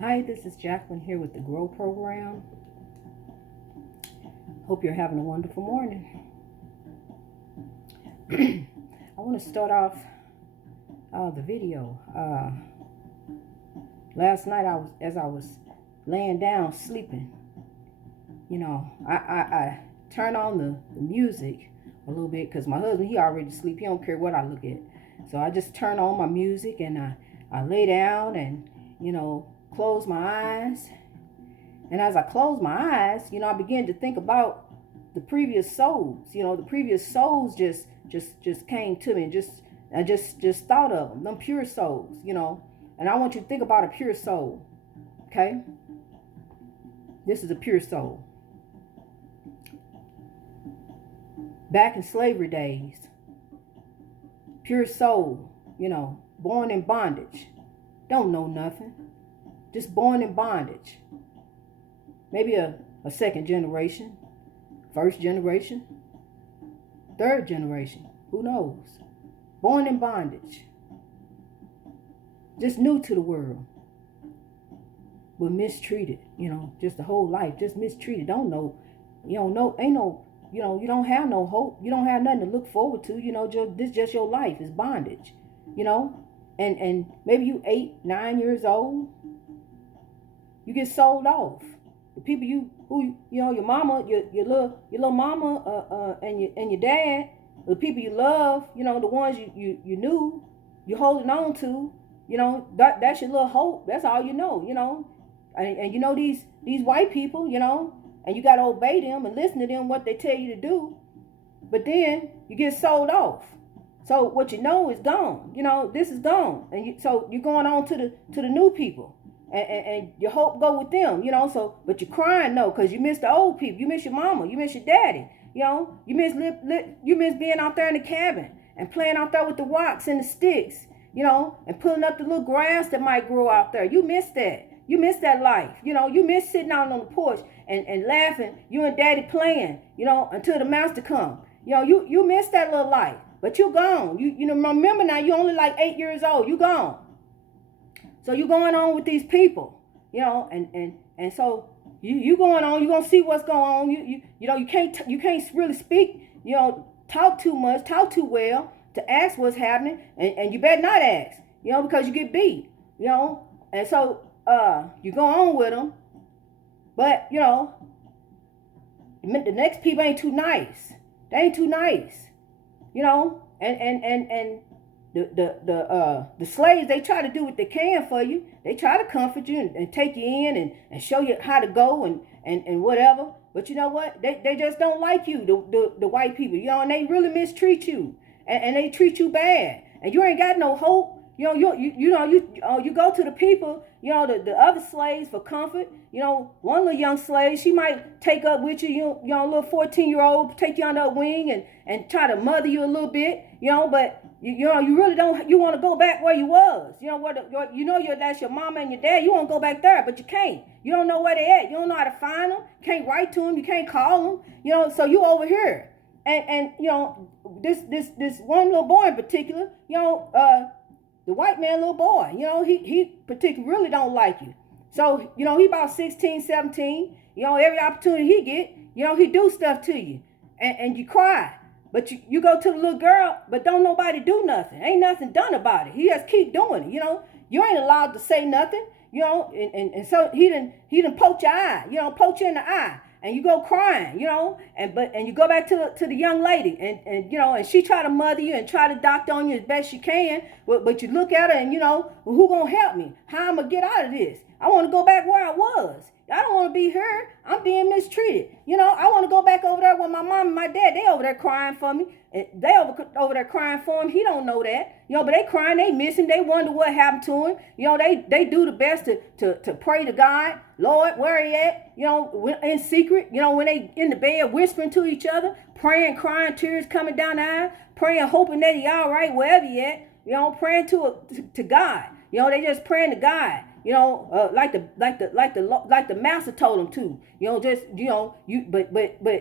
Hi, this is Jacqueline here with the Grow Program. Hope you're having a wonderful morning. I want to start off the video. Last night, as I was laying down sleeping, I turn on the music a little bit because my husband, he already asleep. He don't care what I look at. So I just turn on my music and I lay down and, close my eyes. And as I close my eyes, I begin to think about the previous souls. The previous souls just came to me. I just thought of them pure souls. And I want you to think about a pure soul. Okay? This is a pure soul. Back in slavery days, pure soul, born in bondage, don't know nothing, just born in bondage. Maybe a second generation, first generation, third generation, who knows? Born in bondage, just new to the world, but mistreated, just the whole life, just mistreated. Don't know, ain't no, you don't have no hope. You don't have nothing to look forward to. This just your life is bondage, and maybe you 8, 9 years old, you get sold off. The people your mama, your little mama, and your dad, the people you love, the ones you knew, you're holding on to, that's your little hope. That's all and these white people, and you got to obey them and listen to them, what they tell you to do. But then you get sold off. So what is gone. This is gone. And so you're going on to the new people. And your hope go with them, but you're crying, no, because you miss the old people. You miss your mama. You miss your daddy. You miss being out there in the cabin and playing out there with the rocks and the sticks, and pulling up the little grass that might grow out there. You miss that. You miss that life. You miss sitting out on the porch and laughing, you and daddy playing, until the master come. You miss that little life, but you're gone. You remember now, you're only like 8 years old. You gone. So you're going on with these people, and so you going on. You're gonna see what's going on. You can't really speak. Talk too much, talk too well to ask what's happening, and you better not ask, because you get beat, and so you go on with them, but the next people ain't too nice. They ain't too nice, and the slaves, they try to do what they can for you. They try to comfort you and take you in and show you how to go and whatever. But you know what? They just don't like you, the white people, and they really mistreat you and they treat you bad. And you ain't got no hope. You go to the people, the other slaves for comfort. One little young slave, she might take up with you, a little 14-year-old, take you under her wing and try to mother you a little bit, but you really don't. You want to go back where you was. That's your mama and your dad. You want to go back there, but you can't. You don't know where they at. You don't know how to find them. Can't write to them. You can't call them. So you over here, and this one little boy in particular, the white man little boy, he particularly really don't like you. So he about 16, 17. Every opportunity he get, he do stuff to you, and you cry. But you go to the little girl, but don't nobody do nothing. Ain't nothing done about it. He just keep doing it. You ain't allowed to say nothing. And so he done poke your eye. Poke you in the eye, and you go crying. And you go back to the young lady, and she try to mother you and try to doctor on you as best she can. But you look at her and well, who gonna help me? How I'm gonna get out of this? I want to go back where I was. I don't want to be here. I'm being mistreated. I want to go back over there with my mom and my dad. They over there crying for me. And they over there crying for him. He don't know that. But they crying. They miss him. They wonder what happened to him. They do the best to pray to God. Lord, where he at? In secret. When they in the bed whispering to each other, praying, crying, tears coming down the eye, praying, hoping that he all right wherever he at. Praying to God. They just praying to God. Like the master told them to. But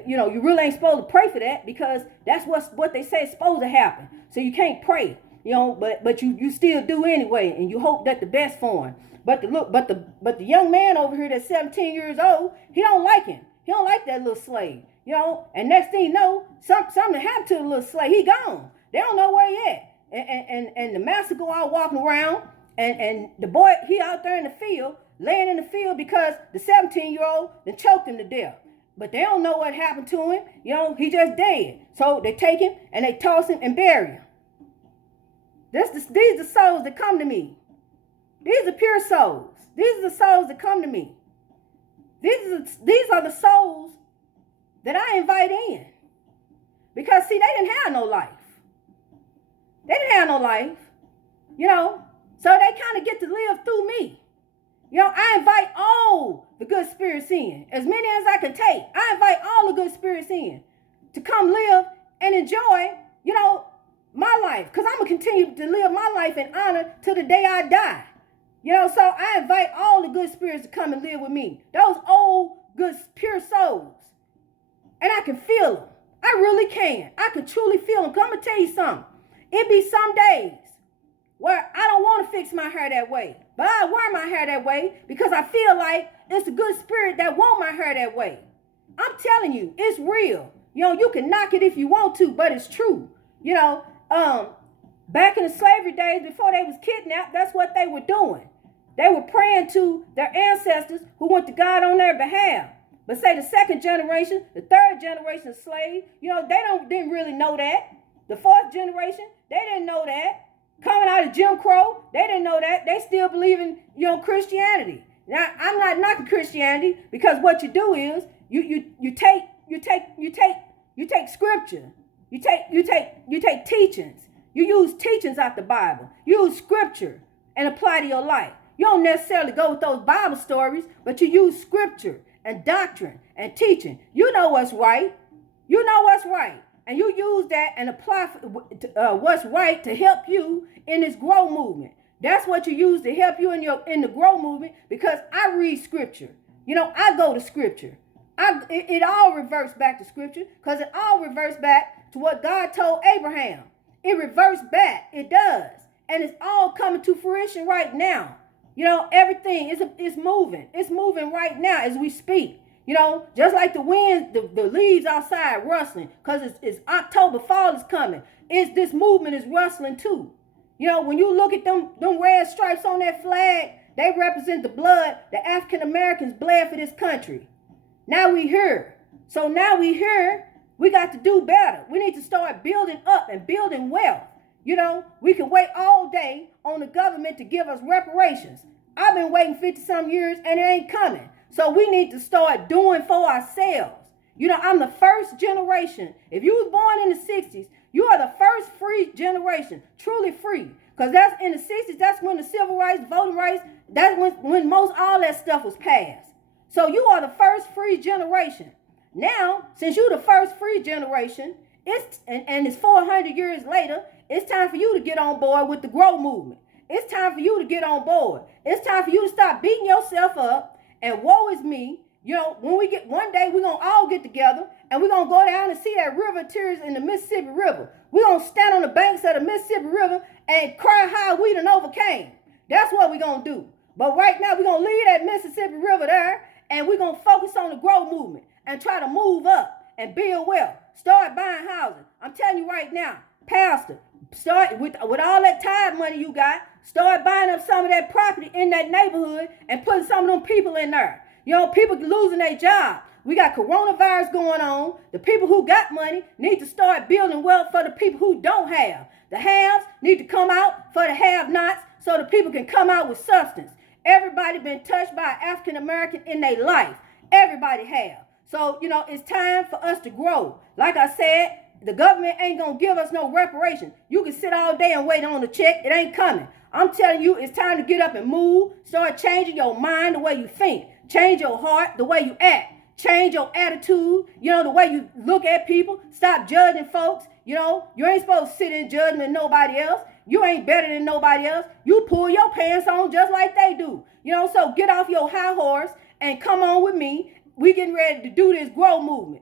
you really ain't supposed to pray for that, because that's what they say is supposed to happen. So you can't pray. But you still do anyway, and you hope that the best for him. But the young man over here that's 17 years old, he don't like him. He don't like that little slave. And next thing you know, something happened to the little slave. He gone. They don't know where he at. And the master go out walking around, and the boy, he out there in the field, laying in the field because the 17-year-old then choked him to death. But they don't know what happened to him. He just dead. So they take him and they toss him and bury him. These are souls that come to me. These are pure souls. These are the souls that come to me. These are the souls that I invite in. Because, see, they didn't have no life. They didn't have no life. So they kind of get to live through me. I invite all the good spirits in, as many as I can take. I invite all the good spirits in to come live and enjoy, my life. Because I'm going to continue to live my life in honor till the day I die. So I invite all the good spirits to come and live with me. Those old, good, pure souls. And I can feel them. I really can. I can truly feel them. Because I'm going to tell you something. It be some days where I don't want to fix my hair that way. But I wear my hair that way because I feel like it's a good spirit that want my hair that way. I'm telling you, it's real. You can knock it if you want to, but it's true. Back in the slavery days, before they was kidnapped, that's what they were doing. They were praying to their ancestors who went to God on their behalf. But say the second generation, the third generation slave, they didn't really know that. The fourth generation, they didn't know that. Coming out of Jim Crow, they didn't know that. They still believe in, Christianity. Now, I'm not knocking Christianity, because what you do is you take scripture. You take teachings. You use teachings out the Bible. You use scripture and apply to your life. You don't necessarily go with those Bible stories, but you use scripture and doctrine and teaching. You know what's right. You know what's right. And you use that and apply what's right to help you in this grow movement. That's what you use to help you in the grow movement, because I read scripture. I go to scripture. It all reverts back to scripture, because it all reverts back to what God told Abraham. It reverts back. It does. And it's all coming to fruition right now. Everything is moving. It's moving right now as we speak. Just like the wind, the leaves outside rustling, because it's October, fall is coming. This movement is rustling too. When you look at them red stripes on that flag, they represent the blood that African Americans bled for this country. Now we here. So now we here, we got to do better. We need to start building up and building wealth. We can wait all day on the government to give us reparations. I've been waiting 50-some years and it ain't coming. So we need to start doing for ourselves. I'm the first generation. If you was born in the 60s, you are the first free generation, truly free. Because that's in the 60s, that's when the civil rights, voting rights, that's when most all that stuff was passed. So you are the first free generation. Now, since you're the first free generation, it's 400 years later, it's time for you to get on board with the grow movement. It's time for you to get on board. It's time for you to stop beating yourself up. And woe is me, when we get, one day we're going to all get together and we're going to go down and see that river of tears in the Mississippi River. We're going to stand on the banks of the Mississippi River and cry how we done overcame. That's what we're going to do. But right now we're going to leave that Mississippi River there, and we're going to focus on the grow movement and try to move up and build wealth. Start buying houses. I'm telling you right now, Pastor, start with all that tithe money you got, start buying up some of that property in that neighborhood and putting some of them people in there. People losing their job. We got coronavirus going on. The people who got money need to start building wealth for the people who don't have. The haves need to come out for the have-nots so the people can come out with substance. Everybody been touched by African American in their life. Everybody have. So, it's time for us to grow. Like I said, the government ain't going to give us no reparation. You can sit all day and wait on the check. It ain't coming. I'm telling you, it's time to get up and move. Start changing your mind, the way you think. Change your heart, the way you act. Change your attitude, the way you look at people. Stop judging folks. You ain't supposed to sit in judgment of nobody else. You ain't better than nobody else. You pull your pants on just like they do. So get off your high horse and come on with me. We getting ready to do this grow movement.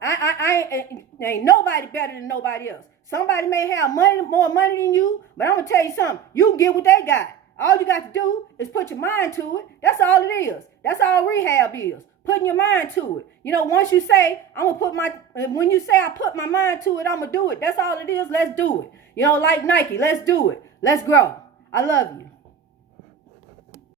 I ain't nobody better than nobody else. Somebody may have more money than you, but I'm going to tell you something. You can get what they got. All you got to do is put your mind to it. That's all it is. That's all rehab is. Putting your mind to it. Once you say, when you say I put my mind to it, I'm going to do it. That's all it is. Let's do it. Like Nike, let's do it. Let's grow. I love you.